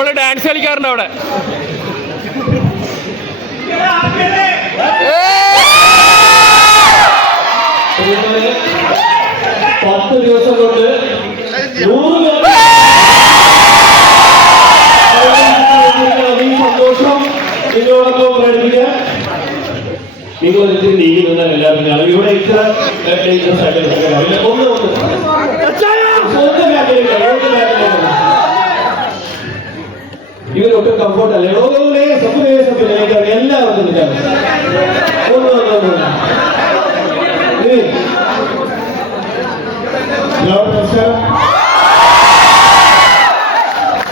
നമ്മൾ ഡാൻസ് കളിക്കാറുണ്ട് അവിടെ. 10 ദിവസം കൊണ്ട് 100 സന്തോഷം നിങ്ങളോടൊപ്പം പ്രകടിപ്പിക്കാൻ നിങ്ങൾ നീങ്ങി നിന്നാൽ എല്ലാവരും കാണും. ഇവിടെ ഇത്ര ഡേഞ്ചറസ് ആയിട്ട് ഒന്ന് ഇവരൊട്ടും കംഫോർട്ട് അല്ല. എല്ലാവർക്കും നിൽക്കാൻ നമസ്കാരം.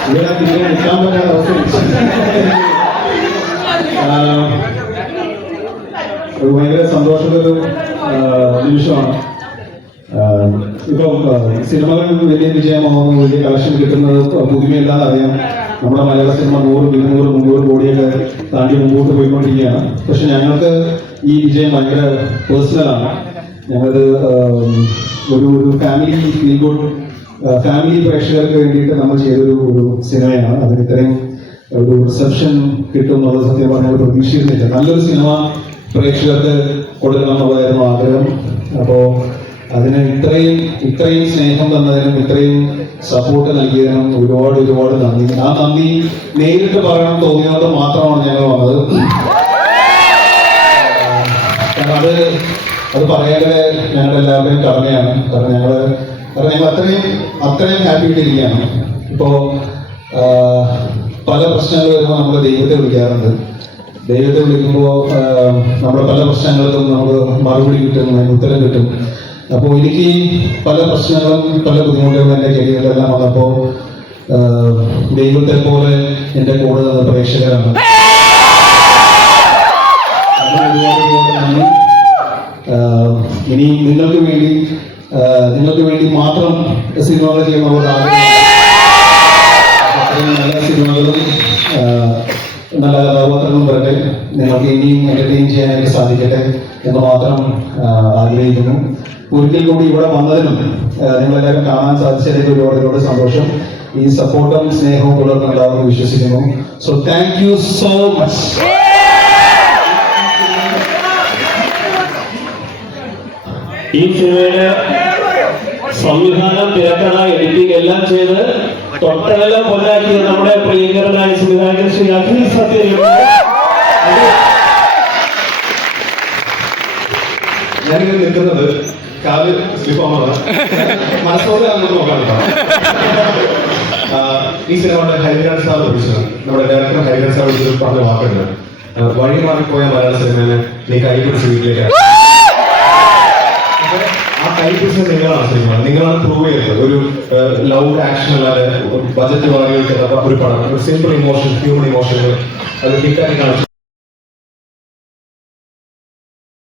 ഇവിടെ നിൽക്കാൻ പറ്റാത്ത അവസ്ഥ ഭയങ്കര സന്തോഷമുള്ളൊരു നിമിഷമാണ്. ഇപ്പം സിനിമകൾ വലിയ വിജയമാകുന്നു, വലിയ കളക്ഷൻ കിട്ടുന്നത് പുതുമയില്ലാതെ അറിയാം. നമ്മുടെ മലയാള സിനിമ 100, 200, 300 കോടിയൊക്കെ താണ്ടി മുമ്പോട്ട് പോയിക്കൊണ്ടിരിക്കുകയാണ്. പക്ഷെ ഞങ്ങൾക്ക് ഈ വിജയം ഭയങ്കര പേഴ്സണലാണ്. ഞങ്ങളത് ഒരു ഫാമിലി ഫീൽ ഗുഡ് ഫാമിലി പ്രേക്ഷകർക്ക് വേണ്ടിയിട്ട് നമ്മൾ ചെയ്തൊരു സിനിമയാണ്. അതിന് ഇത്രയും ഒരു റിസപ്ഷൻ കിട്ടും എന്നുള്ളത് സത്യം പറഞ്ഞാൽ പ്രതീക്ഷിക്കുന്നില്ല. നല്ലൊരു സിനിമ പ്രേക്ഷകർക്ക് കൊടുക്കണം എന്നുള്ളതായിരുന്നു ആഗ്രഹം. അപ്പോൾ അതിന് ഇത്രയും സ്നേഹം തന്നതിനും ഇത്രയും സപ്പോർട്ട് നൽകിയതിനും ഒരുപാട് നന്ദി. ആ നന്ദി നേരിട്ട് പറയണം തോന്നിയത് മാത്രമാണ് ഞങ്ങൾ വന്നത്. കാരണം അത് പറയാതെ ഞങ്ങളുടെ എല്ലാവരുടെയും കടമയാണ്. കാരണം ഞങ്ങൾ അത്രയും ഹാപ്പി ആയിട്ടിരിക്കുകയാണ്. ഇപ്പോൾ പല പ്രശ്നങ്ങൾ വരുമ്പോൾ നമ്മൾ ദൈവത്തെ വിളിക്കാറുണ്ട്. ദൈവത്തെ വിളിക്കുമ്പോൾ നമ്മുടെ പല പ്രശ്നങ്ങൾക്കും നമുക്ക് മറുപടി കിട്ടും, ഉത്തരം കിട്ടും. അപ്പോൾ എനിക്ക് പല പ്രശ്നങ്ങളും പല ബുദ്ധിമുട്ടുകളും എൻ്റെ കരിയറിലെല്ലാം വന്നപ്പോൾ ദൈവത്തെ പോലെ എൻ്റെ കൂടെ നിന്ന് പ്രേക്ഷകരാണ്. ഒരുപാട് നന്ദി. ഇനി നിങ്ങൾക്ക് വേണ്ടി മാത്രം സിനിമകൾ ചെയ്യുന്ന നല്ല സിനിമകളും നല്ല കഥാപാത്രങ്ങളും വരട്ടെ. നിങ്ങൾക്ക് ഇനിയും എന്റർടൈൻ ചെയ്യാനായിട്ട് സാധിക്കട്ടെ എന്ന് മാത്രം ആഗ്രഹിക്കുന്നു. ഒരിക്കൽ കൂടി ഇവിടെ വന്നതിനും നിങ്ങളെല്ലാവരും കാണാൻ സാധിച്ചതിലേക്ക് ഒരുപാട് സന്തോഷം. ഈ സപ്പോർട്ടും സ്നേഹവും പുലർത്തുന്നുണ്ടാവുമെന്ന് വിശ്വസിക്കുന്നു. So thank you so much. ഈ സിനിമയുടെ സംവിധാനം, തിരക്കഥ, എഡിറ്റിംഗ് എല്ലാം ചെയ്ത് തൊട്ടതെല്ലാം പൊന്നാക്കിയത് നമ്മുടെ പ്രിയങ്കരനായ സംവിധായകൻ ശ്രീ അഖിൽ സത്യൻ. ഞാനിങ്ങനെ നിൽക്കുന്നത് കാല് സ്ലിപ്പാണ്, മനസ്സോടെ അങ്ങോട്ട് നോക്കാറുണ്ടോ. ഈ സിനിമയുടെ ഹരിരാജ് സാർ വിളിച്ചത്, നമ്മുടെ ഡയറക്ടർ ഹരിരാജ് സാർ വിളിച്ചത് പറഞ്ഞ വാക്കുണ്ട്, വഴി മാറിപ്പോയ മലയാള സിനിമയെ നീ കൈപിടിച്ച് വീട്ടിലേക്ക്. ആ കൈപിടിച്ച നിങ്ങളാണ് സിനിമ, നിങ്ങളാണ് പ്രൂവ് ചെയ്തത്. ഒരു ലൗഡ് ആക്ഷൻ അല്ലാതെ ബജറ്റ് വളരെ ഒരു പടം, സിമ്പിൾ ഇമോഷൻ, ഹ്യൂമൻ ഇമോഷനുകൾ അത് ഹിറ്റാക്കി കാണിച്ചു.